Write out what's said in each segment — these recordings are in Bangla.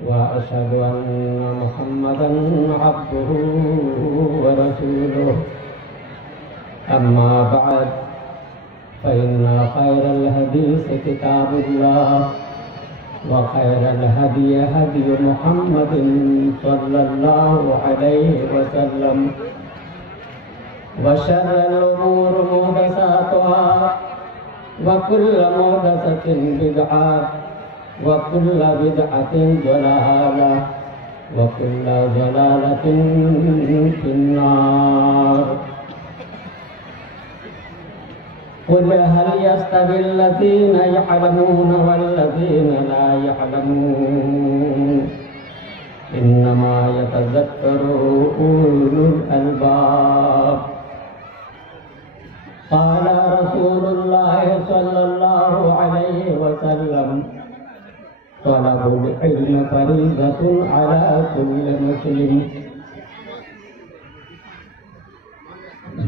وأشهد أن محمدا عبده ورسوله أما بعد فإن خير الحديث كتاب الله وخير الهدي هدي محمد صلى الله عليه وسلم وشر الأمور محدثاتها وكل محدثة بدعة وكل بدعة ضلالة وكل ضلالة في النار. قل هل يستوي الذين يعلمون والذين لا يعلمون إنما يتذكر أولو الألباب. قال رسول الله صلى الله عليه وسلم طلب العلم فريضة على كل مسلم.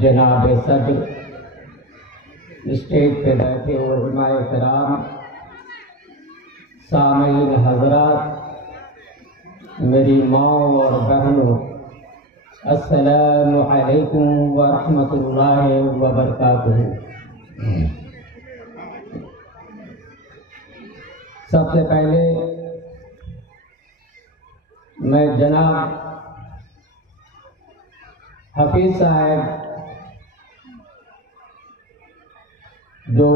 جناب صدر اسٹیج پہ بیٹھے علماء کرام، سامعین حضرات، میری ماں اور بہنوں، السلام علیکم ورحمۃ اللہ وبرکاتہ۔ سب سے پہلے میں جناب حفیظ صاحب جو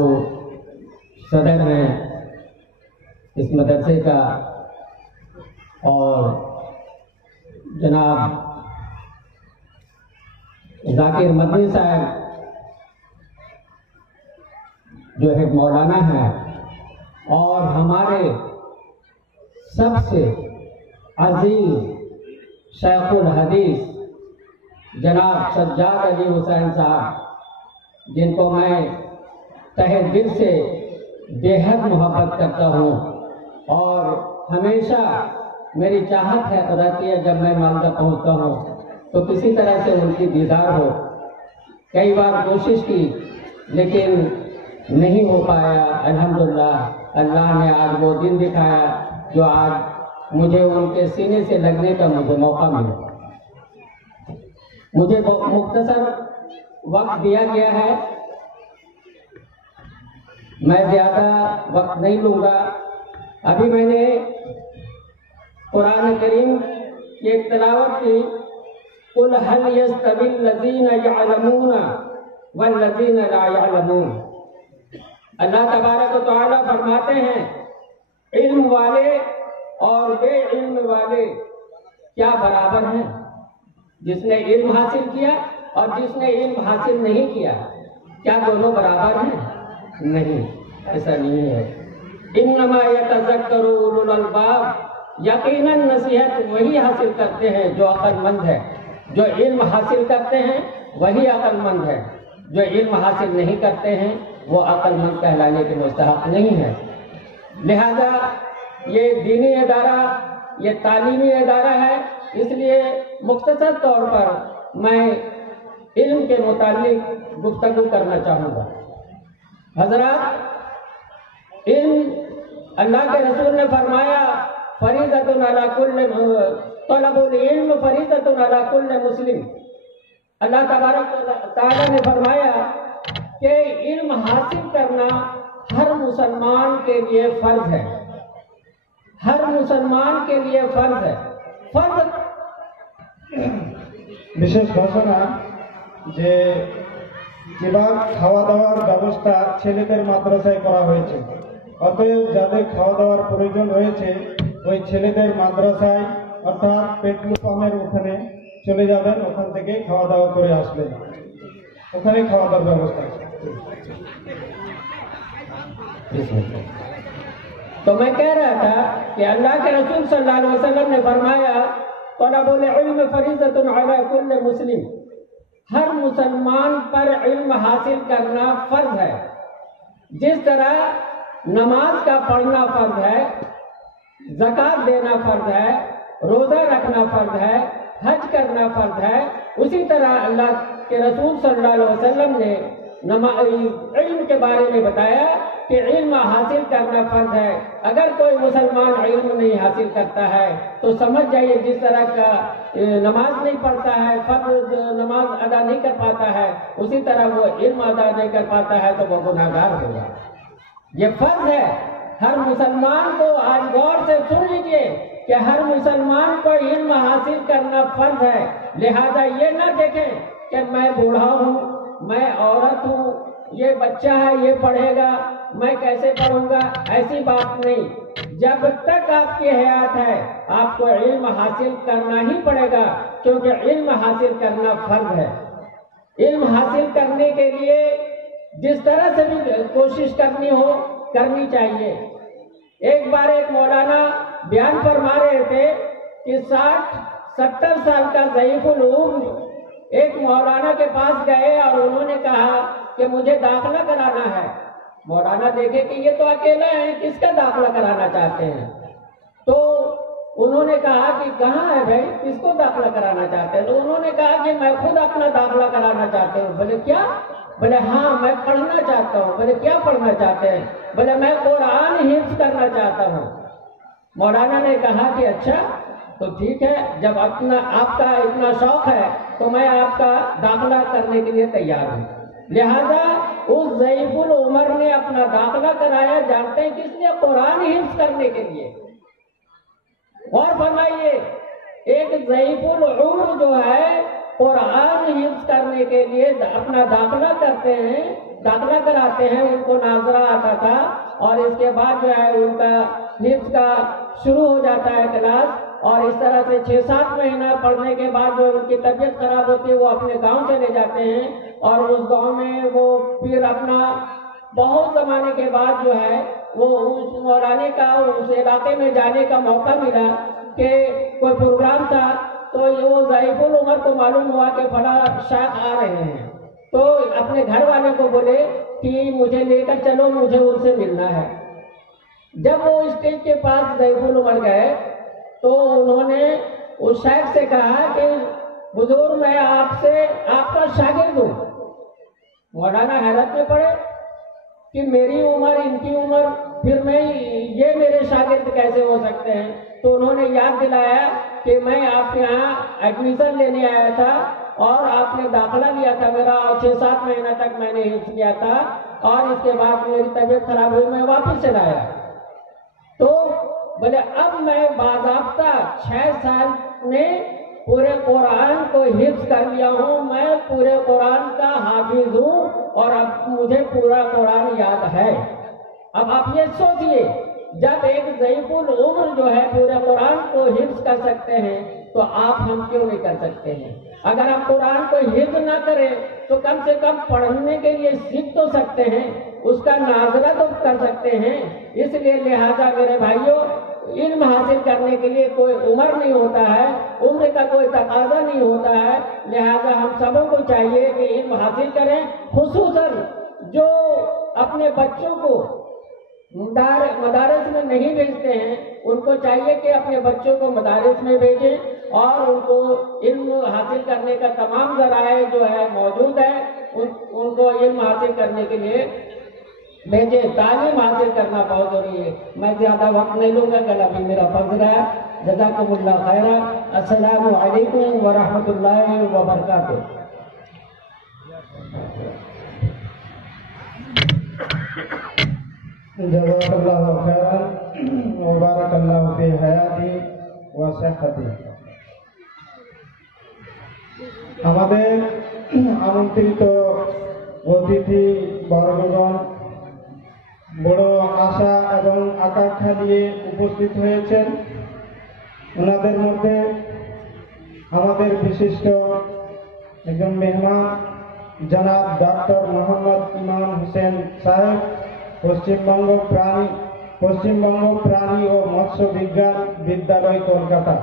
صدر ہیں اس مدرسے کا، اور جناب ذاکر مدنی صاحب جو ہیڈ مولانا ہیں، اور ہمارے سب سے عزیز شیخ الحدیث جناب سجاد علی حسین صاحب، جن کو میں تہہ دل سے بے حد محبت کرتا ہوں، اور ہمیشہ میری چاہت رہتی ہے جب میں مالدہ پہنچتا ہوں تو کسی طرح سے ان کی دیدار ہو۔ کئی بار کوشش کی لیکن نہیں ہو پایا۔ الحمدللہ اللہ نے آج وہ دن دکھایا جو آج مجھے ان کے سینے سے لگنے کا مجھے موقع ملا۔ مجھے مختصر وقت دیا گیا ہے، میں زیادہ وقت نہیں لوں گا۔ ابھی میں نے قرآن کریم کی ایک تلاوت کی، قُلْ هَلْ يَسْتَوِي الَّذِينَ يَعْلَمُونَ وَالَّذِينَ لَا يَعْلَمُونَ۔ اللہ تبارک و تعالیٰ فرماتے ہیں علم والے اور بے علم والے کیا برابر ہیں؟ جس نے علم حاصل کیا اور جس نے علم حاصل نہیں کیا، کیا دونوں برابر ہیں؟ نہیں، ایسا نہیں ہے۔ انما یتذکر اولو الالباب، یقیناً نصیحت وہی حاصل کرتے ہیں جو عقل مند ہے، جو علم حاصل کرتے ہیں وہی عقل مند ہے، جو علم حاصل نہیں کرتے ہیں وہ عقل مند کہلانے کے مستحق نہیں ہے۔ لہذا یہ دینی ادارہ، یہ تعلیمی ادارہ ہے، اس لیے مختصر طور پر میں علم کے متعلق گفتگو کرنا چاہوں گا۔ حضرات، علم، اللہ کے رسول نے فرمایا فریضۃ علی کل، طلب العلم فریضۃ علی کل مسلم۔ اللہ تبارک تعالیٰ نے فرمایا کہ علم حاصل کرنا ہر مسلمان کے لیے فرض ہے، ہر مسلمان کے لیے فرض ہے۔ فرض বিশেষ ঘোষণা যে এবার খাওয়া দাওয়ার ব্যবস্থা ছেলেদের মাদ্রাসায় করা হয়েছে, অতএব যাদের খাওয়া দাওয়ার প্রয়োজন হয়েছে ওই ছেলেদের মাদ্রাসায় অর্থাৎ পেট্রোল পাম্পের ওখানে চলে যাবেন, ওখান থেকে খাওয়া দাওয়া করে আসবেন, ওখানে খাওয়া দাওয়ার ব্যবস্থা আছে। تو میں کہہ رہا تھا کہ اللہ کے رسول صلی اللہ علیہ وسلم نے فرمایا طلب العلم فریضۃ علی کل مسلم، ہر مسلمان پر علم حاصل کرنا فرض ہے۔ جس طرح نماز کا پڑھنا فرض ہے، زکوٰۃ دینا فرض ہے، روزہ رکھنا فرض ہے، حج کرنا فرض ہے، اسی طرح اللہ کے رسول صلی اللہ علیہ وسلم نے علم کے بارے میں بتایا कि इल्म हासिल करना फर्ज है। अगर कोई मुसलमान इल्म नहीं हासिल करता है तो समझ जाइए जिस तरह का नमाज नहीं पढ़ता है, फर्ज नमाज अदा नहीं कर पाता है, उसी तरह वो इल्म अदा नहीं कर पाता है तो वो गुनाहगार होगा। ये फर्ज है हर मुसलमान को। आज गौर से सुन लीजिए कि हर मुसलमान को इल्म हासिल करना फर्ज है। लिहाजा ये ना देखें कि मैं बूढ़ा हूँ, मैं औरत हूँ, ये बच्चा है ये पढ़ेगा, मैं कैसे पढ़ूंगा, ऐसी बात नहीं। जब तक आपकी हयात है आपको इल्म हासिल करना ही पड़ेगा, क्योंकि इल्म हासिल करना फर्ज है। इल्म हासिल करने के लिए जिस तरह से भी कोशिश करनी हो करनी चाहिए। एक बार एक मौलाना बयान फरमा रहे थे कि 60-70 साल का ज़ईफुल उम्र एक मौलाना के पास गए और उन्होंने कहा कि मुझे दाखिला कराना है। मौलाना देखे कि ये तो अकेला है, किसका दाखिला कराना चाहते हैं? तो उन्होंने कहा कि कहाँ है भाई, किसको दाखिला कराना चाहते हैं? तो उन्होंने कहा कि मैं खुद अपना दाखिला कराना चाहता हूँ। बोले क्या? बोले हाँ मैं पढ़ना चाहता हूँ। बोले क्या पढ़ना चाहते हैं? बोले मैं कुरान हिफ्ज करना चाहता हूँ। मौलाना ने कहा कि अच्छा तो ठीक है, जब आपका इतना शौक है तो मैं आपका दाखिला करने के लिए तैयार हूँ। लिहाजा उस ज़ईफुल उमर ने अपना दाखिला कराया, जानते हैं किस लिए? कुरान हिफ्ज करने के लिए। और फरमाइए एक ज़ईफुल उम्र जो है कुरान हिफ्ज करने के लिए अपना दाखिला करते हैं, दाखिला कराते हैं, उनको नाजरा आता था और इसके बाद जो है उनका हिफ्ज का शुरू हो जाता है क्लास। और इस तरह से 6-7 महीना पढ़ने के बाद जो उनकी तबीयत खराब होती है वो अपने गांव चले जाते हैं और उस गांव में वो फिर अपना बहुत जमाने के बाद जो है वो उस मौलाने का उस इलाके में जाने का मौका मिला कि कोई प्रोग्राम था, तो वो ज़ईफुल उमर को मालूम हुआ कि फला शाख आ रहे हैं, तो अपने घर वाले को बोले कि मुझे लेकर चलो, मुझे उनसे मिलना है। जब वो स्टेज के पास ज़ईफुल उमर गए तो उन्होंने उस शाइख से कहा कि हुजूर मैं आपसे आपका शागिर्द हूँ। मौलाना हैरत में पड़े कि मेरी उम्र इनकी उम्र, फिर मैं ये मेरे शागिर्द कैसे हो सकते हैं? तो उन्होंने याद दिलाया कि मैं आपके यहाँ एडमिशन लेने आया था और आपने दाखिला लिया था मेरा, 6-7 महीना तक मैंने हिफ्ज किया था और इसके बाद मेरी तबीयत खराब हुई, मैं वापस चला आया। तो बोले अब मैं बाज़ाब्ता 6 साल में पूरे कुरान को हिफ्ज कर लिया हूँ, मैं पूरे कुरान का हाफिज हूँ और अब मुझे पूरा कुरान याद है। अब आप ये सोचिए, जब एक ज़ईफुल उम्र जो है पूरे कुरान को हिफ्ज कर सकते हैं तो आप हम क्यों नहीं कर सकते हैं? अगर आप कुरान को हिफ्ज ना करें तो कम से कम पढ़ने के लिए सीख तो सकते हैं, उसका नाज़रा तो कर सकते हैं। इसलिए लिहाजा मेरे भाइयों, इल्म हासिल करने के लिए कोई उम्र नहीं होता है, उम्र का कोई तकाजा नहीं होता है। लिहाजा हम सबों को चाहिए कि इल्म हासिल करें, खुसूसन जो अपने बच्चों को मदारिस में नहीं भेजते हैं उनको चाहिए कि अपने बच्चों को मदारिस में भेजें और उनको इल्म हासिल करने का तमाम ज़राए जो है मौजूद है, उनको इल्म हासिल करने के लिए भेजे। तालीम हासिल करना बहुत जरूरी है। मैं ज़्यादा वक्त नहीं लूँगा, कल अभी मेरा फर्ज रहा। जज़ाकुमुल्लाह खैरा। अस्सलामु अलैकुम व रहमतुल्लाहि व बरकातुहू। जज़ाकल्लाहु खैरन व बारकल्लाहु फी हयाती व सिहती। আমাদের আমন্ত্রিত অতিথি বর্গগণ বড় আশা এবং আকাঙ্ক্ষা নিয়ে উপস্থিত হয়েছেন। ওনাদের মধ্যে আমাদের বিশিষ্ট একজন মেহমান জনাব ডক্টর মোহাম্মদ ইমাম হোসেন সাহেব, পশ্চিমবঙ্গ প্রাণী ও মৎস্য বিজ্ঞান বিদ্যালয় কলকাতা।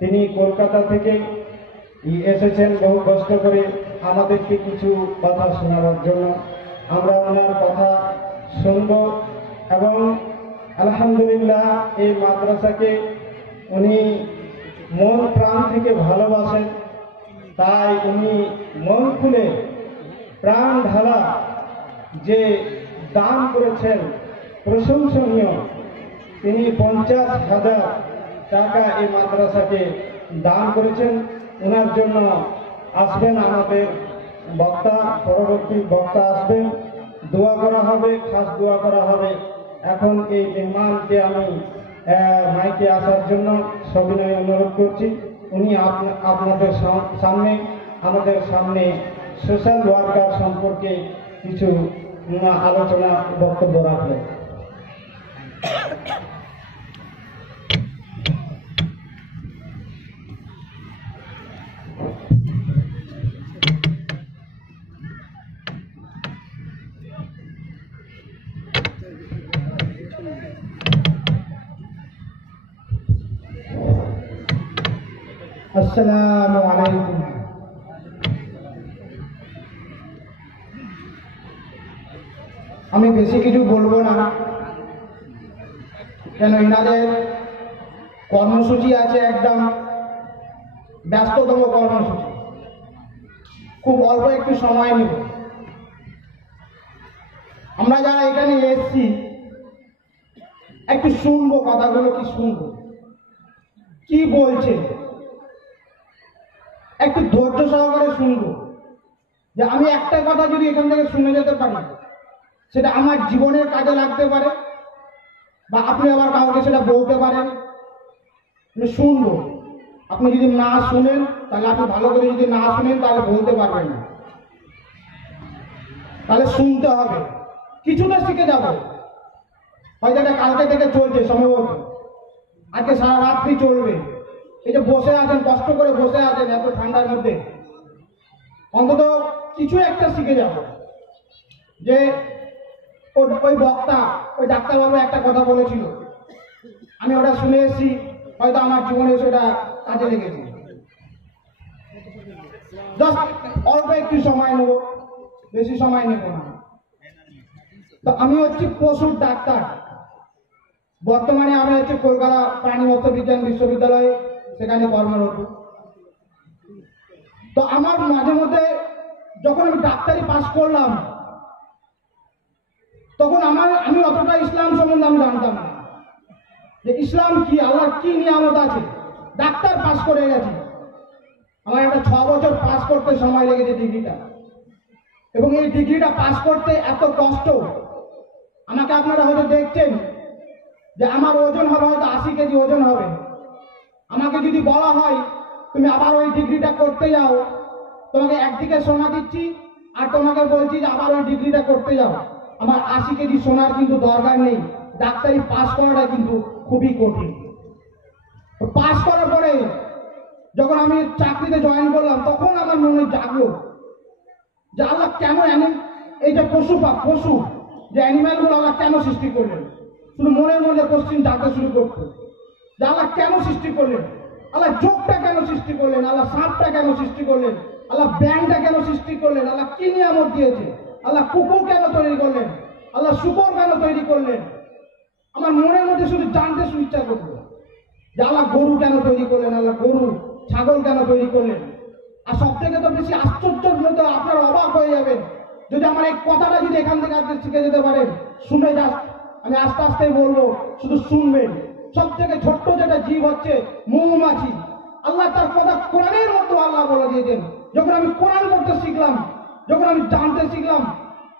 তিনি কলকাতা থেকে এসেছেন বহু কষ্ট করে আমাদেরকে কিছু কথা শোনাবার জন্য। আমরা ওনার কথা শুনব এবং আলহামদুলিল্লাহ এই মাদ্রাসাকে উনি মন প্রাণ থেকে ভালোবাসেন, তাই উনি মন খুলে প্রাণ ঢালা যে দান করেছেন, প্রশংসনীয়। তিনি 50,000 টাকা এই মাদ্রাসাকে দান করেছেন। ওনার জন্য আসবেন আমাদের বক্তা, পরবর্তী বক্তা আসবেন, দোয়া করা হবে, খাস দোয়া করা হবে। এখন এই মেহমানকে আমি মাইকে আসার জন্য সবিনয় অনুরোধ করছি। উনি আপনাদের সামনে, আমাদের সামনে সোশ্যাল ওয়ার্কার সম্পর্কে কিছু আলোচনা বক্তব্য রাখবেন। আসসালামু আলাইকুম। আমি বেশি কিছু বলবো না, কেন এনাদের কর্মসূচি আছে, একদম ব্যস্ততম কর্মসূচি। খুব অল্প একটু সময় নেব। আমরা যারা এখানে এসেছি একটু শুনবো, কথাগুলো কি শুনবো, কি বলছে, একটু ধৈর্য সহকারে শুনবো। যে আমি একটা কথা যদি এখান থেকে শুনে যেতে পারি, সেটা আমার জীবনের কাজে লাগতে পারে, বা আপনি আবার কাউকে সেটা বলতে পারেন। আমি শুনবো। আপনি যদি না শুনেন তাহলে আপনি ভালো করে, যদি না শুনেন তাহলে বলতে পারবেন না। তাহলে শুনতে হবে, কিছুটা শিখে যাবো। হয়তো এটা কালকে থেকে চলছে, সম্ভবত আজকে সারা রাত্রি চলবে। এই যে বসে আছেন, কষ্ট করে বসে আছেন এত ঠান্ডার মধ্যে, অন্তত কিছু একটা শিখে যাব। যে ওই বক্তা, ওই ডাক্তারবাবু একটা কথা বলেছিল, আমি ওটা শুনে এসেছি, হয়তো আমার জীবনে সেটা কাজে লেগেছে। জাস্ট অল্প একটু সময় নেব, বেশি সময় নেব না। তো আমি হচ্ছি পশুর ডাক্তার। বর্তমানে আমি হচ্ছে কলকাতা প্রাণী মৎস্য বিজ্ঞান বিশ্ববিদ্যালয়ে সেখানে কর্মরত। তো আমার মাঝে মধ্যে যখন আমি ডাক্তারি পাশ করলাম, তখন আমি অতটা ইসলাম সম্বন্ধে আমি জানতাম না, যে ইসলাম কি, আল্লাহর কি নিয়ামত আছে। ডাক্তার পাশ করে গেছি, আমার একটা 6 বছর পাশ করতে সময় লেগেছে ডিগ্রিটা। এবং এই ডিগ্রিটা পাশ করতে এত কষ্ট। আমাকে আপনারা হয়তো দেখছেন যে আমার ওজন হবে হয়তো 80 কেজি ওজন হবে। আমাকে যদি বলা হয় তুমি আবার ওই ডিগ্রিটা করতে যাও, তোমাকে একদিকে সোনা দিচ্ছি আর তোমাকে বলছি যে আবার ওই ডিগ্রিটা করতে যাও, আমার 80 কেজি সোনার কিন্তু দরকার নেই। ডাক্তারি পাস করাটা কিন্তু খুবই কঠিন। পাস করার পরে যখন আমি চাকরিতে জয়েন করলাম, তখন আমার মনে জাগলো যে আল্লাহ কেন এই যে পশু যে অ্যানিম্যালগুলো আল্লাহ কেন সৃষ্টি করলেন। শুধু মনের মধ্যে কোশ্চিন জানতে শুরু করতো যে আল্লাহ কেন সৃষ্টি করলেন, আল্লাহ যোগটা কেন সৃষ্টি করলেন, আল্লাহ সাপটা কেন সৃষ্টি করলেন, আল্লাহ ব্যাংটা কেন সৃষ্টি করলেন, আল্লাহ কি নিয়ামত দিয়েছে, আল্লাহ কুকুর কেন তৈরি করলেন, আল্লাহ শুকর কেন তৈরি করলেন। আমার মনের মধ্যে শুধু জানতে ইচ্ছা করলো যে আল্লাহ গরু কেন তৈরি করলেন, আল্লাহ গরু ছাগল কেন তৈরি করলেন। আর সব থেকে তো বেশি আশ্চর্যের মধ্যে আপনারা অবাক হয়ে যাবেন যদি আমার এই কথাটা যদি এখান থেকে আজকে শিখে যেতে পারেন। শুনে আমি আস্তে আস্তে বলবো, শুধু শুনবেন। সব থেকে ছোট্ট যেটা জীব হচ্ছে মৌমাছি। আল্লাহ তার কথা কোরআনের মতো আল্লাহ বলে দিয়েছেন। যখন আমি কোরআন করতে শিখলাম, যখন আমি জানতে শিখলাম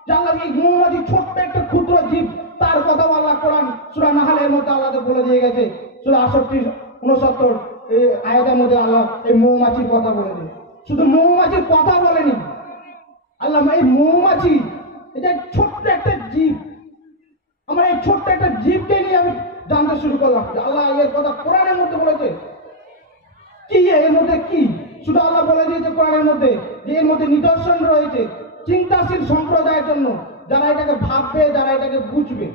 যে আল্লাহ এই মৌমাছি ছোট্ট একটা ক্ষুদ্র জীব, তার কথাও আল্লাহ কোরআন সূরা নাহলের মধ্যে আল্লাহ বলে দিয়ে গেছে। সূরা 68-69 এই আয়াতের মধ্যে আল্লাহ এই মৌমাছির কথা বলে দিয়ে, শুধু মৌমাছির কথা বলেনি আল্লাহ, এই মৌমাছি এটা ছোট্ট একটা জীব। আমার এই ছোট্ট একটা জীবকে নিয়ে আমি জানতে শুরু করলাম যে আল্লাহ এর কথা কোরআনের মধ্যে বলেছে। কি এর মধ্যে কি? শুধু আল্লাহ বলে দিয়েছে কোরআনের মধ্যে যে এর মধ্যে নিদর্শন রয়েছে চিন্তাশীল সম্প্রদায়ের জন্য, যারা এটাকে ভাববে, যারা এটাকে বুঝবে।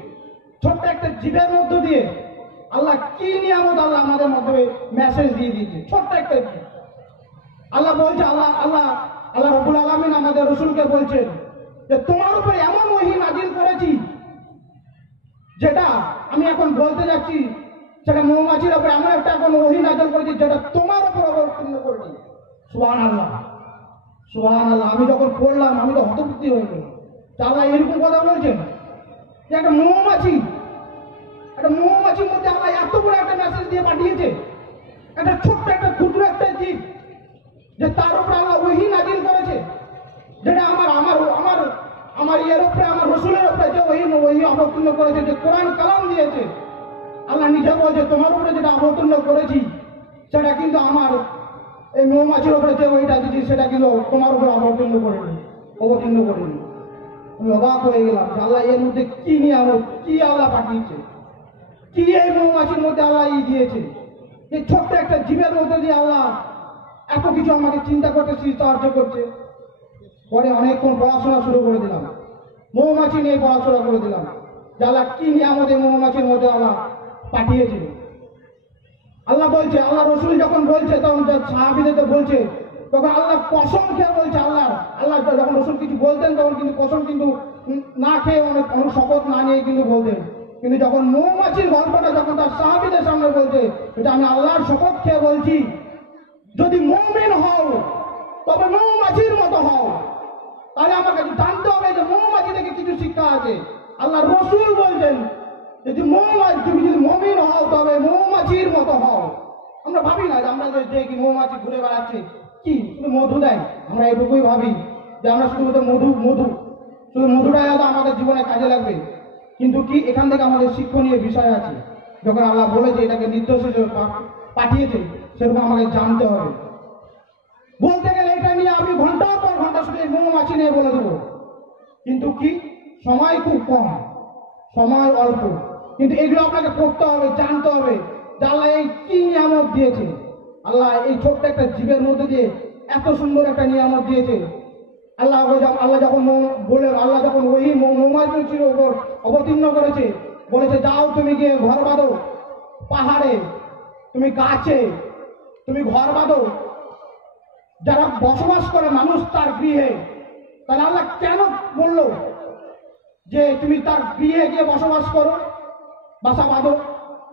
ছোট্ট একটা জীবের মধ্য দিয়ে আল্লাহ কি নিয়ামত আল্লাহ আমাদের মাধ্যমে মেসেজ দিয়ে দিয়েছে। ছোট্ট একটা জীব আল্লাহ বলছে, আল্লাহ রব্বুল আলামিন আমাদের রাসূলকে বলছেন যে তোমার উপরে এমন ওহী নাযিল করেছি, যেটা আমি এখন বলতে যাচ্ছি সেটা মৌমাছির উপরে এমন একটা এখন ওহী নাযিল করেছি যেটা তোমার উপর অবতীর্ণ করেছি। সুবহানাল্লাহ, সুবহানাল্লাহ। আমি যখন পড়লাম আমি তো হতবুদ্ধি হয়ে গেলাম। আল্লাহ এরকম কথা বলছেন। যে একটা মৌমাছির মধ্যে আল্লাহ এত বড় একটা মেসেজ দিয়ে পাঠিয়েছে, একটা ছোট্ট একটা ক্ষুদ্র একটা জীব, যে তার উপরে আল্লাহ ওহী নাজিল করেছে, যেটা আমার ইয়ের উপরে, আমার রসুলের উপরে যে ওহী অবতীর্ণ করেছে, যে কোরআন কালাম দিয়েছে, আল্লাহ নিজে বলছে তোমার উপরে যেটা অবতীর্ণ করেছি সেটা কিন্তু আমার এই মৌমাছির উপরে যে ওইটা দিচ্ছি সেটা কিন্তু তোমার উপরে অবতীর্ণ করিনি। আমি অবাক হয়ে গেলাম যে আল্লাহ এর মধ্যে কি নিয়ামত, কি আল্লাহ পাঠিয়েছে, কি এই মৌমাছির মধ্যে আল্লাহ দিয়েছে, এই ছোট্ট একটা জীবের মধ্যে দিয়ে আল্লাহ এত কিছু আমাকে চিন্তা করতে সাহায্য করছে। পরে অনেকক্ষণ পড়াশোনা শুরু করে দিলাম, মৌমাছি নিয়ে পড়াশোনা করে দিলাম, যে আল্লাহ কি নিয়ামত এই মৌমাছির মধ্যে আল্লাহ পাঠিয়েছে। আল্লাহ বলছে, আল্লাহ রসুল যখন বলছে তখন সাহাবীদের বলছে, তখন আল্লাহ কসম খেয়ে বলছে, আল্লাহ যখন রসুল কিছু বলতেন তখন কিন্তু কসম কিন্তু না খেয়ে অনেক শপথ না নিয়ে কিন্তু বলতেন, কিন্তু যখন মৌমাছির গল্পটা যখন তার সাহাবীদের সামনে বলছে, এটা আমি আল্লাহর শপথ খেয়ে বলছি, যদি মুমিন হও তবে মৌমাছির মতো হও। তাহলে আমার কাছে জানতে হবে যে মৌমাছি থেকে কিছু শিক্ষা আছে। আল্লাহ রসুল বলছেন যদি তুমি যদি মুমিন হও তবে মৌমাছির মতো হও। আমরা ভাবি না যে আমরা যে দেখি মৌমাছি ঘুরে বেড়াচ্ছে, কি শুধু মধু দেয়, আমরা এটুকুই ভাবি যে আমরা শুধু মধুটাই হয়তো আমাদের জীবনে কাজে লাগবে, কিন্তু কি এখান থেকে আমাদের শিক্ষণীয় বিষয় আছে। যখন আল্লাহ বলেছে এটাকে নির্দেশ পাঠিয়েছে, সেরকম আমাকে জানতে হবে। বলতে গেলে এটা নিয়ে আমি ঘন্টার পর ঘন্টা শুধু এই মৌমাছি নিয়ে বলে দেবো, কিন্তু কি সময় খুব কম, সময় অল্প, কিন্তু এগুলো আপনাকে পড়তে হবে, জানতে হবে যে আল্লাহ এই কি নিয়ামত দিয়েছে। আল্লাহ এই ছোট্ট একটা জীবের মধ্যে দিয়ে এত সুন্দর একটা নিয়ামত দিয়েছে। আল্লাহ যখন বললেন, আল্লাহ যখন ওই মৌমাছির উপর অবতীর্ণ করেছে, বলেছে যাও তুমি গিয়ে ঘর বাঁধো, পাহাড়ে তুমি গাছে তুমি ঘর বাঁধো, যারা বসবাস করে মানুষ তার গৃহে। তাহলে আল্লাহ কেন বললো যে তুমি তার গৃহে গিয়ে বসবাস করো, বাসা বাঁধো?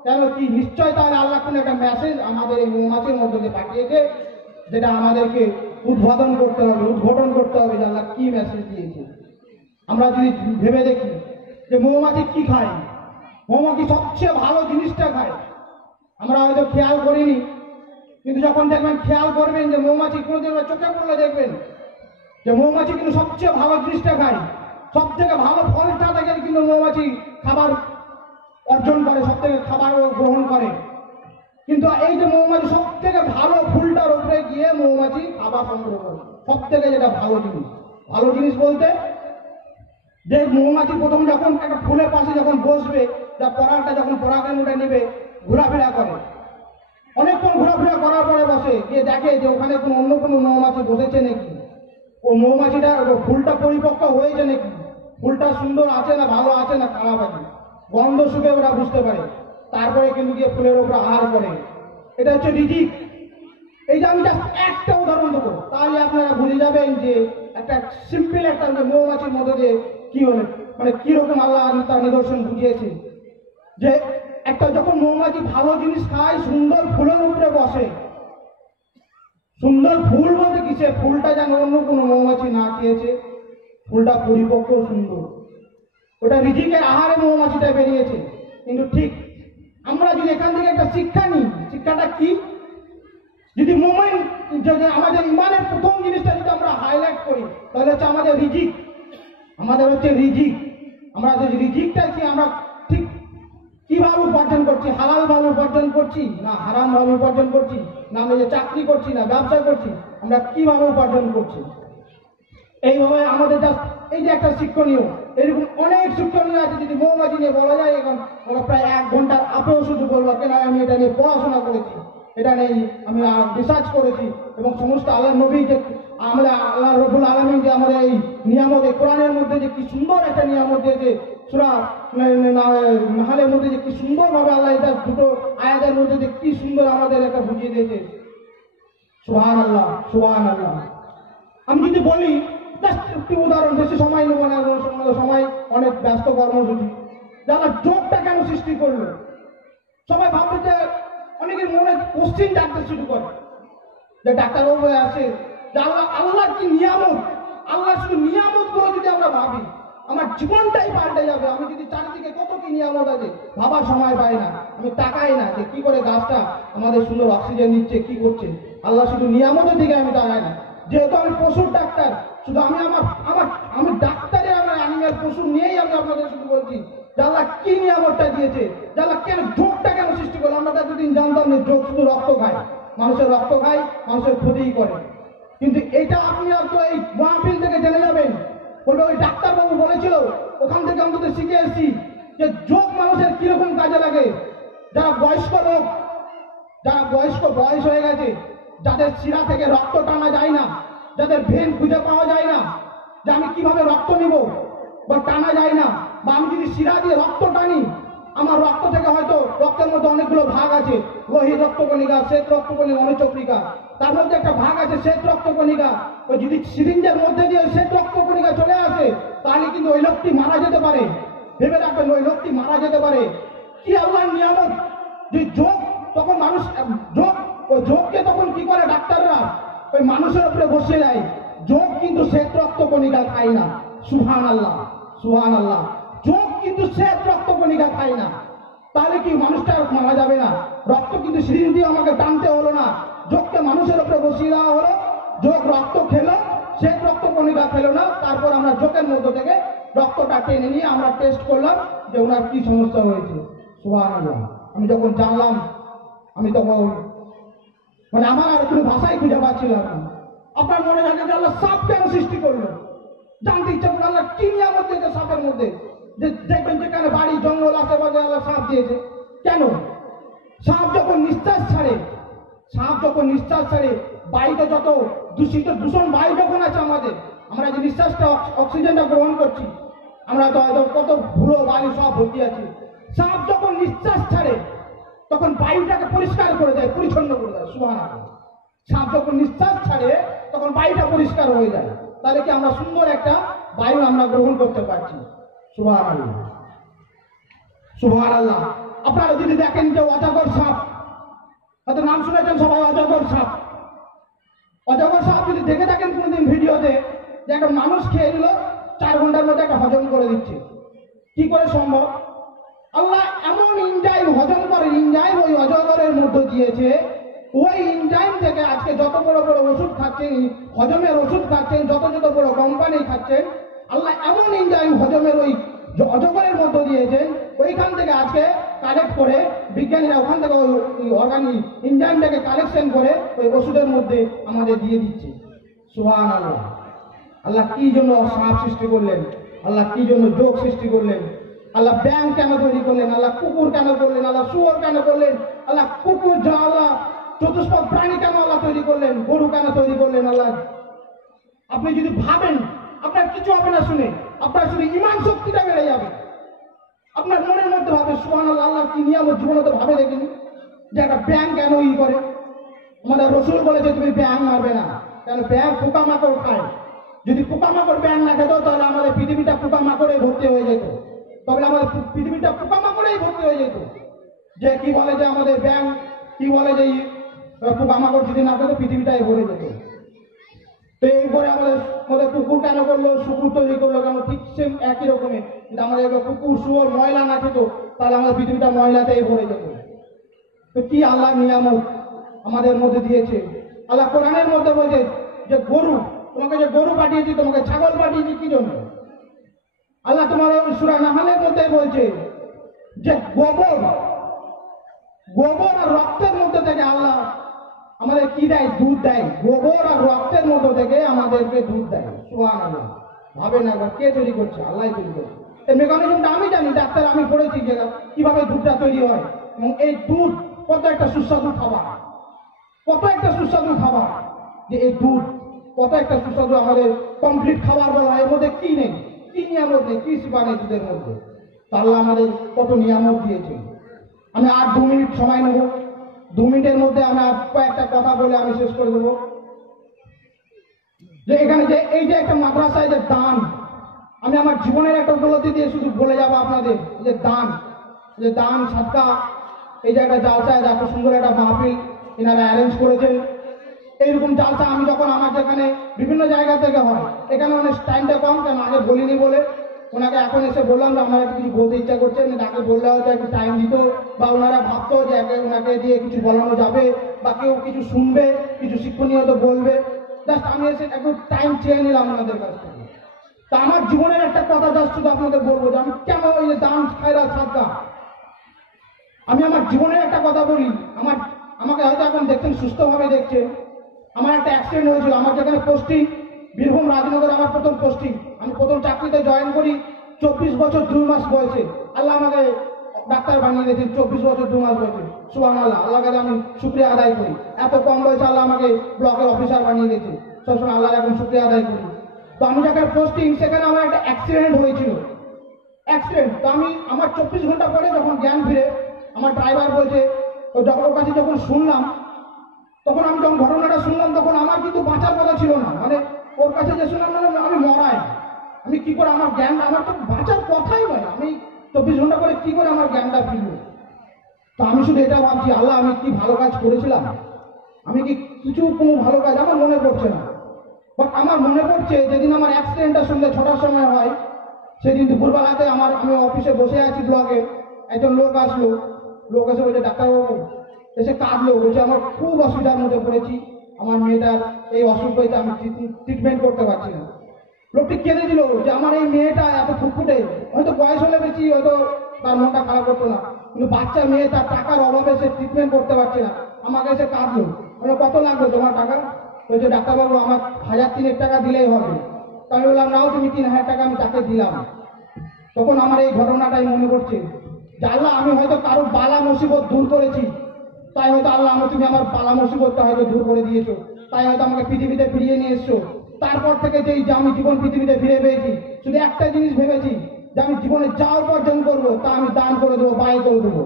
কেন কি নিশ্চয় তাহলে আল্লাহ কোনো একটা মেসেজ আমাদের এই মৌমাছির মধ্যে দিয়ে পাঠিয়েছে, যেটা আমাদেরকে উদ্বোধন করতে হবে যে আল্লাহ কি মেসেজ দিয়েছে। আমরা যদি ভেবে দেখি যে মৌমাছি কি খায়, মৌমাছি সবচেয়ে ভালো জিনিসটা খায়। আমরা হয়তো খেয়াল করিনি, কিন্তু যখন দেখবেন খেয়াল করবেন যে মৌমাছি কোনোদিন চোখে পড়লে দেখবেন যে মৌমাছি কিন্তু সবচেয়ে ভালো জিনিসটা খায়, সব থেকে ভালো ফলটা থেকে কিন্তু মৌমাছি খাবার অর্জন করে, সব থেকে খাবার গ্রহণ করে। কিন্তু এই যে মৌমাছি সব থেকে ভালো ফুলটার উপরে গিয়ে মৌমাছি খাবার সংগ্রহ করে, সব থেকে যেটা ভালো জিনিস বলতে যে মৌমাছি প্রথম যখন একটা ফুলের পাশে যখন বসবে, যা পরাগটা যখন পরাগায়নটা নেবে, ঘোরাফেরা করে, অনেকক্ষণ ঘোরাফেরা করার পরে বসে গিয়ে দেখে যে ওখানে অন্য কোনো মৌমাছি বসেছে নাকি, ও মৌমাছিটা ফুলটা পরিপক্ক হয়েছে নাকি, ফুলটা সুন্দর আছে না ভালো আছে না খারাপ আছে, গন্ধ শুকে ওরা বুঝতে পারে। তারপরে কিন্তু গিয়ে ফুলের উপরে আহার করে। এটা হচ্ছে রিজিক। এই যে আমি জাস্ট একটা উদাহরণ দেবো, তাহলে আপনারা বুঝে যাবেন যে একটা সিম্পল একটা মৌমাছির মধ্যে দিয়ে কি হলো, মানে কিরকম আল্লাহ তার নিদর্শন বুঝিয়েছে। যে একটা যখন মৌমাছি ভালো জিনিস খায়, সুন্দর ফুলের উপরে বসে, সুন্দর ফুল বলতে কিসে, ফুলটা যেন অন্য কোনো মৌমাছি না খেয়েছে, ফুলটা পরিপক্ক সুন্দর, ওটা রিজিকের আহারে মৌমাছিটা বেরিয়েছে। কিন্তু ঠিক আমরা যদি এখান থেকে একটা শিক্ষা নিই, শিক্ষাটা কি, যদি আমাদের ইমানের প্রথম জিনিসটা যদি আমরা হাইলাইট করি, তাহলে হচ্ছে আমাদের রিজিক। আমরা যে রিজিকটা কি আমরা ঠিক কিভাবে উপার্জন করছি, হালাল ভাবে উপার্জন করছি না হারাম ভাবে উপার্জন করছি, না আমরা যে চাকরি করছি না ব্যবসা করছি, আমরা কিভাবে উপার্জন করছি। এইভাবে আমাদের জাস্ট এই যে একটা শিক্ষণীয়, এরকম অনেক শিক্ষণীয় আছে। যদি মৌমাছি নিয়ে বলা যায়, এখন প্রায় 1 ঘন্টার আপেও শুধু বলবো, কেন আমি এটা নিয়ে পড়াশোনা করেছি, এটা নিয়ে আমি রিসার্চ করেছি, এবং সমস্ত আল্লাহ নবী যে আল্লাহ রব্বুল আলামিন যে আমাদের এই নিয়ামত, কোরআনের মধ্যে যে কি সুন্দর একটা নিয়ামত দিয়েছে, সূরা নাহলের মধ্যে যে কি সুন্দর ভাবে আল্লাহ এটা দুটো আয়াতের মধ্যে যে কি সুন্দর আমাদের একটা বুঝিয়ে দিয়েছে। সুবহানাল্লাহ, সুবহানাল্লাহ। আমি যদি বলি একটি উদাহরণ, বেশি সময় নেব না, সময় অনেক ব্যস্ত কর্মসূচি, যারা যোগটা কেন সৃষ্টি করলো, সবাই ভাববে যে অনেকের মনে কোশ্চিন জানতে শুরু করে যে ডাক্তারবাবু আসে যে আল্লাহ কি নিয়ামত, আল্লাহ শুধু নিয়ামত গুলো যদি আমরা ভাবি, আমার জীবনটাই পাল্টে যাবে। আমি যদি চারিদিকে কত কি নিয়ামত আছে ভাবার সময় পাই না, আমি তাকাই না যে কি করে গাছটা আমাদের সুন্দর অক্সিজেন দিচ্ছে, কি করছে। আল্লাহ শুধু নিয়ামতের দিকে আমি তাকাই না। যেহেতু আমি পশুর ডাক্তার, শুধু আমি আমি ডাক্তারে আমার অ্যানিমেল পশু নিয়েই আমি আপনাদের শুধু বলছি যে আল্লাহ কি নিয়ামতটা দিয়েছে, যে আল্লাহ কেন যোগটা কেন সৃষ্টি করলো। আমরা এতদিন জানতাম না যোগ শুধু রক্ত খায়, মানুষের রক্ত খায়, মানুষের ক্ষতিই করে। কিন্তু এটা আপনি হয়তো এই মাহফিল থেকে জেনে যাবেন, বলবে ওই ডাক্তারবাবু বলেছিল, ওখান থেকে অন্তত শিখে এসেছি যে যোগ মানুষের কিরকম কাজে লাগে। যারা বয়স্ক লোক, যারা বয়স হয়ে গেছে, যাদের শিরা থেকে রক্ত টানা যায় না, যাদের ভেন খুঁজে পাওয়া যায় না, যে আমি কিভাবে রক্ত নিব বা টানা যায় না, বা আমি যদি শিরা দিয়ে রক্ত টানি, আমার রক্ত থেকে হয়তো রক্তের মধ্যে অনেকগুলো ভাগ আছে, লোহিত রক্তকণিকা, শ্বেত রক্তকণিকা, অনুচক্রিকা, তার মধ্যে একটা ভাগ আছে শ্বেত রক্তকণিকা। ওই যদি সিরিঞ্জের মধ্যে দিয়ে শ্বেত রক্তকণিকা চলে আসে, তাহলে কিন্তু ওই লোকটি মারা যেতে পারে। ভেবে রাখবেন, ওই লোকটি মারা যেতে পারে। কি আল্লাহর নিয়ামত! যে যোগ, তখন মানুষ ওই যোগকে তখন কি করে ডাক্তাররা ওই মানুষের উপরে বসিয়ে দেয়। যোগ কিন্তু শ্বেত রক্তকণিকা খায় না। সুবহানাল্লাহ, সুবহানাল্লাহ। যোগ কিন্তু শ্বেত রক্তকণিকা খায় না। তাহলে কি মানুষটা মারা যাবে না? রক্ত কিন্তু সিরিঞ্জ দিয়ে আমাকে টানতে হলো না, যোগকে মানুষের উপরে বসিয়ে দেওয়া হলো। যোগ রক্ত খেলো, শ্বেত রক্তকণিকা খেলো না। তারপর আমরা যোগের মধ্য থেকে রক্তটা টেনে নিয়ে আমরা টেস্ট করলাম যে ওনার কি সমস্যা হয়েছে। সুবহানাল্লাহ। আমি যখন জানলাম, আমি তখন মানে আমার আর কোনো ভাষাই খুঁজে পাচ্ছিলাম না। আপনার মনে থাকে যে আল্লাহ সাপ কেন সৃষ্টি করলো? জানতে ইচ্ছা করলো আল্লাহ কি নিয়ামত দিয়েছে সাপের মধ্যে। যে দেখবেন যেখানে বাড়ি জঙ্গল আশেপাশে আল্লাহ সাপ দিয়েছে কেন? সাপ যখন নিঃশ্বাস ছাড়ে, বায়ুতে যত দূষণ বায়ু যখন আছে আমাদের, আমরা যে নিঃশ্বাসটা অক্সিজেনটা গ্রহণ করছি, আমরা তো হয়তো কত ধুলো বায়ু সব ভর্তি আছে। সাপ যখন নিঃশ্বাস ছাড়ে তখন বায়ুটাকে পরিষ্কার করে দেয়, পরিচ্ছন্ন করে দেয়। সুবহানাল্লাহ। সাপ যখন নিঃশ্বাস ছাড়ে তখন বায়ুটা পরিষ্কার হয়ে যায়। তাহলে কি আমরা সুন্দর একটা বায়ু আমরা গ্রহণ করতে পারছি। সুবহানাল্লাহ, সুবহানাল্লাহ। আপনারা যদি দেখেন যে অজগর সাপ, হয়তো নাম শুনেছেন সবাই, অজগর সাপ। অজগর সাপ যদি দেখে থাকেন কোনোদিন ভিডিওতে, যে একটা মানুষ খেয়ে নিল, 4 ঘন্টার মধ্যে একটা হজম করে দিচ্ছে। কি করে সম্ভব? আল্লাহ এমন ইনজাইম হজম করে, ইনজাইম ওই অজগরের মধ্যে দিয়েছে। ওই ইনজাইম থেকে আজকে যত বড় বড় ওষুধ খাচ্ছেন, হজমের ওষুধ খাচ্ছেন, যত বড় কোম্পানি খাচ্ছেন, আল্লাহ এমন ইনজাইম হজমের ওই অজগরের মধ্যে দিয়েছেন। ওইখান থেকে আজকে কালেক্ট করে বিজ্ঞানীরা ওখান থেকে ওই অর্গানিক ইনজাইমটাকে কালেকশন করে ওই ওষুধের মধ্যে আমাদের দিয়ে দিচ্ছে। সুবহানাল্লাহ। আল্লাহ কি জন্য সাপ সৃষ্টি করলেন? আল্লাহ কি জন্য যোগ সৃষ্টি করলেন? আল্লাহ ব্যাং কেন তৈরি করলেন? আল্লাহ কুকুর কেন করলেন? আল্লাহ শুয়োর কেন করলেন? আল্লাহ কুকুর যা আল্লাহ চতুষ্পদ প্রাণী কেন আল্লাহ তৈরি করলেন? গরু কেন তৈরি করলেন আল্লাহ? আপনি যদি ভাবেন, আপনার কিছু হবে না শুনে, আপনার শুধু ঈমান শক্তিটা বেড়ে যাবে। আপনার মনের মধ্যে ভাবে সুবহানাল্লাহ, আল্লাহ কি নিয়ামত জীবনে তো ভাবে দেখিনি যে একটা ব্যাং কেন করে। আমাদের রাসূল বলেছে তুমি ব্যাং মারবে না, কেন? ব্যাং পোকামাকড় খায়। যদি পোকামাকড় ব্যাং না খেত তাহলে আমাদের পৃথিবীটা পোকামাকড়ে ভর্তি হয়ে যেত। তবে আমাদের পৃথিবীটা পোকামাকড়েই ভর্তি হয়ে যেত। যে কি বলে যে আমাদের ব্যাং, কি বলে যে পোকামাকড় যদি না খেত পৃথিবীটাই ভরে যেত। তো এরপরে আমাদের কুকুর কেন করলো, শুকুর তৈরি করলো কেন? ঠিক সেম একই রকমের। কিন্তু আমাদের কুকুর শুয়োর ময়লা না খেত তাহলে আমাদের পৃথিবীটা ময়লাতেই ভরে যেত। তো কি আল্লাহ নিয়ামত আমাদের মধ্যে দিয়েছে। আল্লাহ কোরআনের মধ্যে বলছে যে গরু, তোমাকে যে গরু পাঠিয়েছি, তোমাকে ছাগল পাঠিয়েছি কি জন্য? আল্লাহ তোমার সূরা নাহলের মধ্যে বলছে যে গোবর আর রক্তের মধ্যে থেকে আল্লাহ আমাদের কি দেয়? দুধ দেয়। গোবর আর রক্তের মধ্যে থেকে আমাদেরকে দুধ দেয়। সুবহানাল্লাহ। ভাবেন একবার, কে তৈরি করছে? আল্লাহ তৈরি করছে। এই মেকানিজমটা আমি জানি, ডাক্তার আমি পড়েছি যে কিভাবে দুধটা তৈরি হয়। এবং এই দুধ কত একটা সুস্বাদু খাবার, কত একটা সুস্বাদু খাবার। যে এই দুধ কত একটা সুস্বাদু আমাদের কমপ্লিট খাবার বলা হয়। এর মধ্যে কি নেই, কি নিয়ামত নেই, কি সিফা নেই দুধের মধ্যে। আল্লাহ আমাদের কত নিয়ামত দিয়েছে। আমি আর 2 মিনিট সময় নেব। 2 মিনিটের মধ্যে আমি কয়েকটা কথা বলে আমি শেষ করে দেবো। যে এখানে যে এই যে একটা মাদ্রাসায় যে দান, আমি আমার জীবনের একটা উপলব্ধি দিয়ে শুধু বলে যাবো আপনাদের যে দান সাদকা, এই যে একটা জালসায় এত সুন্দর একটা মাহফিল এনারা অ্যারেঞ্জ করেছেন। এইরকম জালসা আমি যখন আমার যেখানে বিভিন্ন জায়গা থেকে হয়, এখানে অনেক টাইমটা কম, কেন আগে বলিনি বলে ওনাকে এখন এসে বললাম যে আমার কিছু বলতে ইচ্ছা করছে, তাকে বললে হয়তো একটু টাইম দিত, বা ওনারা ভাবতো যে ওনাকে দিয়ে কিছু বলানো যাবে বা কেউ কিছু শুনবে, কিছু শিক্ষণীয় তো বলবে। জাস্ট আমি এসে একটু টাইম চেয়ে নিলাম ওনাদের কাছ থেকে। তা আমার জীবনের একটা কথা জাস্ট শুধু আপনাদের বলবো যে আমি কেন ওই যে দান খায়রাত সাদকা, আমি আমার জীবনের একটা কথা বলি। আমাকে হয়তো এখন দেখছেন সুস্থভাবে দেখছেন, আমার একটা অ্যাক্সিডেন্ট হয়েছিল। আমার যেখানে পোস্টিং বীরভূম রাজনগর, আমার প্রথম পোস্টিং, আমি প্রথম চাকরিতে জয়েন করি 24 বছর 2 মাস বয়সে। আল্লাহ আমাকে ডাক্তার বানিয়ে দিয়েছেন 24 বছর 2 মাস বয়সে। সুবহানাল্লাহ, আল্লাহ কাছে আমি শুকরিয়া আদায় করি। এত কম বয়সে আল্লাহ আমাকে ব্লকের অফিসার বানিয়ে দিয়েছে, সবসময় আল্লাহর এখন শুকরিয়া আদায় করি। তো আমি যেখানে পোস্টিং সেখানে আমার একটা অ্যাক্সিডেন্ট হয়েছিল। তো আমি আমার 24 ঘন্টা পরে যখন জ্ঞান ফিরে, আমার ড্রাইভার বলছে, ওই ডক্টর কাছে যখন শুনলাম, তখন আমি যখন ঘটনাটা শুনলাম তখন আমার কিন্তু বাঁচার কথা ছিল না। মানে ওর কাছে যে শুনলাম আমি মরাই, আমি কি করে আমার জ্ঞান, আমার তো বাঁচার কথাই নয়, আমি 24 ঘন্টা পরে কি করে আমার জ্ঞানটা ফিরবো। তো আমি শুধু এটা ভাবছি, আল্লাহ আমি কি ভালো কাজ করেছিলাম, আমি কি কিছু কোনো ভালো কাজ আমার মনে পড়ছে না। বাট আমার মনে পড়ছে যেদিন আমার অ্যাক্সিডেন্টটা সন্ধ্যে 6টার সময় হয়, সেদিন দুপুরবেলাতে আমি অফিসে বসে আছি ব্লকে, একজন লোক আসলো, লোক এসে বলছে ডাক্তারবাবু, এসে কাঁদলো, বলছে আমার খুব অসুবিধার মধ্যে পড়েছি, আমার মেয়েটার এই অসুখ হয়েছে, আমি ট্রিটমেন্ট করতে পারছি না। লোকটি কেঁদে দিল যে আমার এই মেয়েটা এত ফুটফুটে, হয়তো বয়স হলে বেশি হয়তো তার মনটা খারাপ করতো না, কিন্তু বাচ্চা মেয়ে তার টাকার অভাবে সে ট্রিটমেন্ট করতে পারছে না। আমাকে এসে কাঁদলো, মানে কত লাগবে তোমার টাকা? বলছে ডাক্তারবাবু আমার 1003 টাকা দিলেই হবে। তো আমি বললাম নাও তুমি 3000 টাকা আমি তাকে দিলাম। তখন আমার এই ঘটনাটাই মনে করছে যে আল্লাহ আমি হয়তো কারো বালা মুসিবত দূর করেছি, তাই হয়তো আল্লাহ তুমি আমার বালা মুসিবতটা হয়তো দূর করে দিয়েছো, তাই হয়তো আমাকে পৃথিবীতে ফিরিয়ে নিয়ে এসছো। তারপর থেকে যে আমি জীবন পৃথিবীতে ফিরে পেয়েছি, শুধু একটা জিনিস ভেবেছি যে আমি জীবনে যা উপার্জন করবো তা আমি দান করে দেবো, ব্যয় করে দেবো।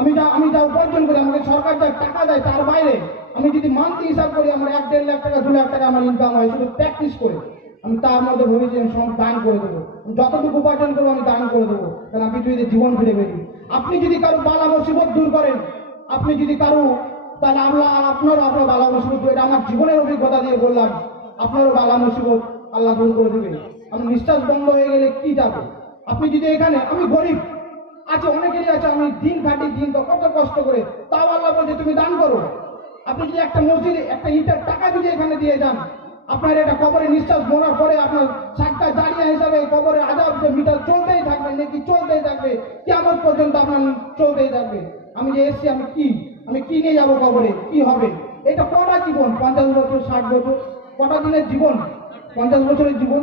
আমি যা উপার্জন করি, আমাকে সরকার যা টাকা দেয় তার বাইরে আমি যদি মান্থলি হিসাব করি, আমার 1-1.5 লাখ টাকা 2 লাখ টাকা আমার ইনকাম হয় শুধু প্র্যাকটিস করে, আমি তার মধ্যে ভেবেছি আমি সব দান করে দেবো। যতটুকু উপার্জন করবো আমি দান করে দেবো, কারণ পৃথিবীতে জীবন ফিরে পেয়েছি। আপনি যদি কারো বালা মুসিবত দূর করেন, আপনি যদি কারো, তাহলে আপনার বালা মুসিবত, এটা আমার জীবনের অভিজ্ঞতা দিয়ে বললাম, আপনারও বালা মুসিবত আল্লাহ দূর করে দেবে। আমি নিঃশ্বাস বন্ধ হয়ে গেলে কি যাবে? আপনি যদি এখানে, আমি গরিব আছে, অনেকেরই আছে, আমি দিন খাটি দিন তো কত কষ্ট করে, তাও আল্লাহ বলছে তুমি দান করো। আপনি যদি একটা মসজিদে একটা ইটার টাকা যদি এখানে দিয়ে যান, আপনার এটা কবরে নিঃশ্বাস মরার পরে আপনার সাক্কা জারিয়া হিসাবে কবরে আযাব যে মিটার চলতেই থাকবে, নাকি চলতেই থাকবে, কিয়ামত পর্যন্ত আপনার চলতেই থাকবে। আমি যে এসছি আমি কি নিয়ে যাবো কবরে, কি হবে? এটা কটা জীবন? 50 বছর, 60 বছর, কটা দিনের জীবন? 50 বছরের জীবন।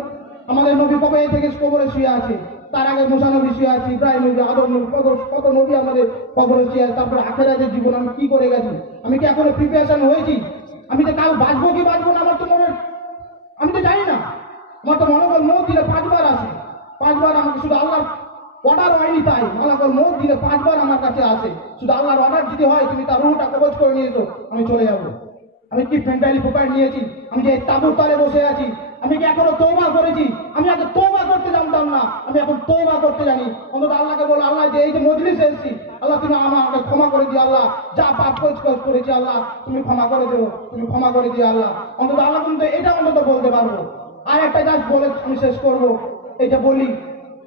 আমাদের নবী কবে থেকে কবরে শুয়ে আছে, তার আগে মুসা নবী শুয়ে আছে, ইব্রাহিম নবী, আদম নবী, কত নবী আমাদের কবরে শুয়ে আছে। তারপরে আখিরাতের জীবন আমি কি করে গেছি? আমি কি এখনো প্রিপারেশন হয়েছি? আমি তো কাল বাঁচবো কি বাঁচবো না আমার তো আমি তো জানি না। আমার তো মনোবল মৌত দিলে 5 বার আসে, 5 বার আমাকে শুধু আল্লাহর অর্ডার হয়নি, তাই মালাকুল মৌত দিলে 5 বার আমার কাছে আসে। শুধু আল্লাহর অর্ডার যদি হয় তুমি তার রুহটা কবজ করে নিয়ে এসো, আমি চলে যাবো। আমি কি ফেন্টাইল পোকার নিয়েছি? আমি যে তাবুর তলে বসে আছি, আমি কি এখনো তওবা করেছি? আমি আগে তওবা করতে জানতাম না, আমি এখন তওবা করতে জানি। অন্তত আল্লাহকে বলো, আল্লাহ যে এই যে মজলিসে এসেছি, আল্লাহ তুমি আমাকে ক্ষমা করে দিও, আল্লাহ যা পাপ করেছি আল্লাহ তুমি ক্ষমা করে দিও, তুমি ক্ষমা করে দিও আল্লাহ। অন্তত আল্লাহ কিন্তু এটা অন্তত বলতে পারবো। আর একটা জাস্ট বলে আমি শেষ করবো, এইটা বলি,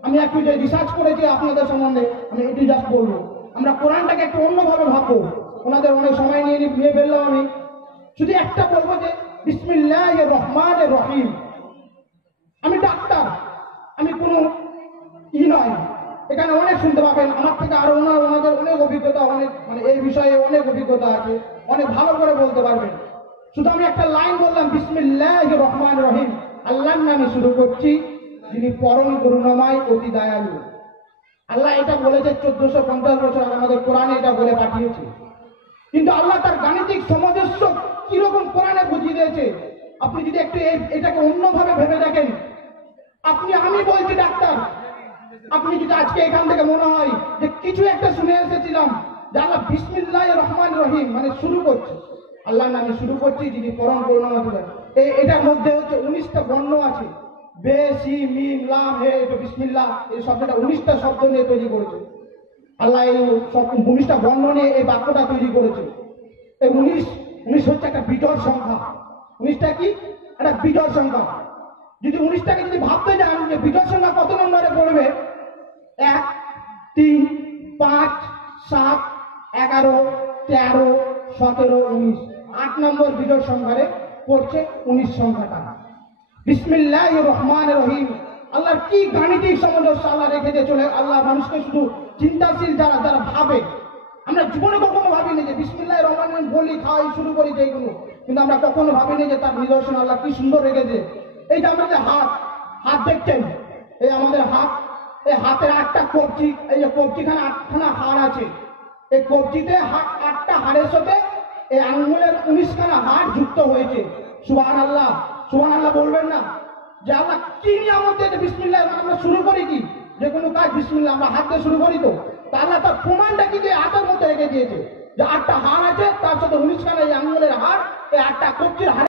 আমি একটু যে রিসার্চ করেছি আপনাদের সম্বন্ধে, আমি এটি জাস্ট বলবো, আমরা কোরআনটাকে একটু অন্যভাবে ভাববো। ওনাদের অনেক সময় নিয়ে ফেললাম, আমি শুধু একটা বলবো যে বিসমিল্লাহির রহমানির রহিম। আমি ডাক্তার, আমি কোনো নয়, এখানে অনেক শুনতে পাবেন আমার থেকে, আরো ওনাদের অনেক অভিজ্ঞতা, অনেক মানে এই বিষয়ে অনেক অভিজ্ঞতা আছে, অনেক ভালো করে বলতে পারবেন। শুধু আমি একটা লাইন বললাম, বিসমিল্লাহির রহমানির রহিম, আল্লাহর নামে শুরু করছি, যিনি পরম করুণাময় অতি দয়ালু। আল্লাহ এটা বলেছে 1450 বছর আগে, আমাদের কোরআনে এটা বলে পাঠিয়েছে। কিন্তু আল্লাহ তার গাণিতিক সামঞ্জস্য কিরকম কোরআনে বুঝিয়ে দিয়েছে, আপনি যদি একটু এটাকে অন্যভাবে ভেবে দেখেন। আমি বলছি ডাক্তার, আপনি যদি আজকে এখান থেকে মনে হয় যে কিছু একটা শুনে এসেছিলাম যে আল্লাহ বিসমিল্লাহির রহমানির রহিম মানে শুরু করছি, আল্লাহর নামে শুরু করছি যিনি পরম করুণাময়। এটার মধ্যে হচ্ছে 19টা বর্ণ আছে, বে, সি, মিম, লাম, হে, এটা বিসমিল্লাহ, এই শব্দটা 19টা শব্দ নিয়ে তৈরি করেছে আল্লাহ। এই সব 19টা বর্ণ নিয়ে এই বাক্যটা তৈরি করেছে। এই 19 হচ্ছে একটা বিজয় সংখ্যা। 19টা কি? একটা বিজয় সংখ্যা। যদি 19টাকে যদি ভাবতে যান যে বিজয় সংখ্যা কত নম্বরে পড়বে, 1, 3, 5, 7, 11, 13, 17, 19, 8 নম্বর বিজয় সংখ্যারে পড়ছে 19 সংখ্যাটা। বিসমিল্লাহির রহমানির রহিম। আল্লাহর কি গাণিতিক সামঞ্জস্য আল্লাহ রেখেছে চলে। আল্লাহ মানুষকে শুধু চিন্তাশীল যারা যারা ভাবে, আমরা জীবনে কখনো ভাবিনি যে বিসমিল্লাহির রহমানির রহিম বলি খাওয়াই শুরু করি যেগুলো, কিন্তু আমরা কখনো ভাবিনি যে তার নিদর্শন আল্লাহ কি সুন্দর রেখেছে। এই যে আমাদের হাত দেখছেন, এই আমাদের হাত, এই হাতের 8টা কবজি, এই যে কবজিখানে 8খানা হাড় আছে, এই কবজিতে 8টা হাড়ের সাথে এই আঙ্গুলের 19খানা হাড় যুক্ত হয়েছে। সুবহানাল্লাহ, সুবহানাল্লাহ বলবেন না? যে আল্লাহ কি নিয়ামত দিয়েছে। বিসমিল্লাহ আমরা শুরু করি কি যে কোনো কাজ, বিসমিল্লাহ আমরা হাত দিয়ে শুরু করি, তো আল্লাহ তার প্রমাণটা কি দিয়ে হাতের মধ্যে রেখে দিয়েছে যে 8টা হাড় আছে, তার সাথে 19খানা এই আঙ্গুলের হাড়, এই 8টা কবজির হাড়।